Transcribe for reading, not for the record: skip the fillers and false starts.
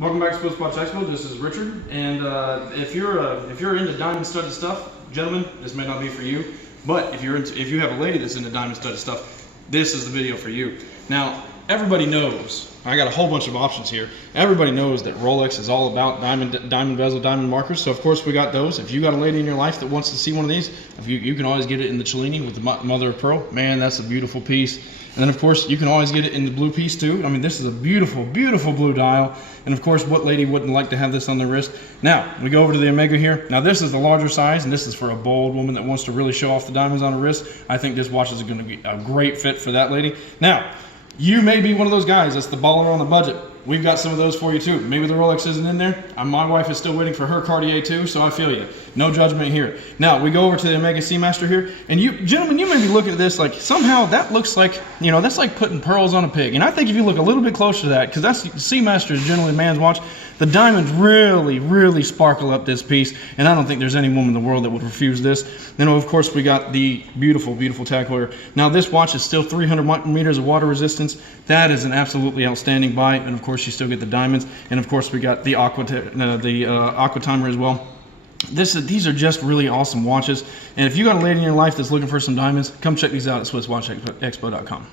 Welcome back to SwissWatchExpo. This is Richard, and if you're into diamond studded stuff, gentlemen, this may not be for you. But if you have a lady that's into diamond studded stuff, this is the video for you. Now, everybody knows. I got a whole bunch of options here. Everybody knows that Rolex is all about diamond bezel, diamond markers. So of course we got those. If you got a lady in your life that wants to see one of these, you can always get it in the Cellini with the mother of pearl. Man, that's a beautiful piece. And then of course you can always get it in the blue piece too. I mean, this is a beautiful, beautiful blue dial. And of course, what lady wouldn't like to have this on their wrist? Now we go over to the Omega here. Now this is the larger size, and this is for a bold woman that wants to really show off the diamonds on her wrist. I think this watch is going to be a great fit for that lady. Now, you may be one of those guys that's the baller on the budget. We've got some of those for you too. Maybe the Rolex isn't in there. My wife is still waiting for her Cartier too, so I feel you. No judgment here. Now, we go over to the Omega Seamaster here, and you, gentlemen, you may be looking at this like, somehow that looks like, you know, that's like putting pearls on a pig. And I think if you look a little bit closer to that, because that's Seamaster is generally a man's watch, the diamonds really, really sparkle up this piece, and I don't think there's any woman in the world that would refuse this. Then, of course, we got the beautiful, beautiful tag heuer. Now, this watch is still 300 meters of water resistance. That is an absolutely outstanding buy, and of course, you still get the diamonds, and of course, we got the aqua timer as well. These are just really awesome watches, and if you got a lady in your life that's looking for some diamonds, come check these out at SwissWatchExpo.com.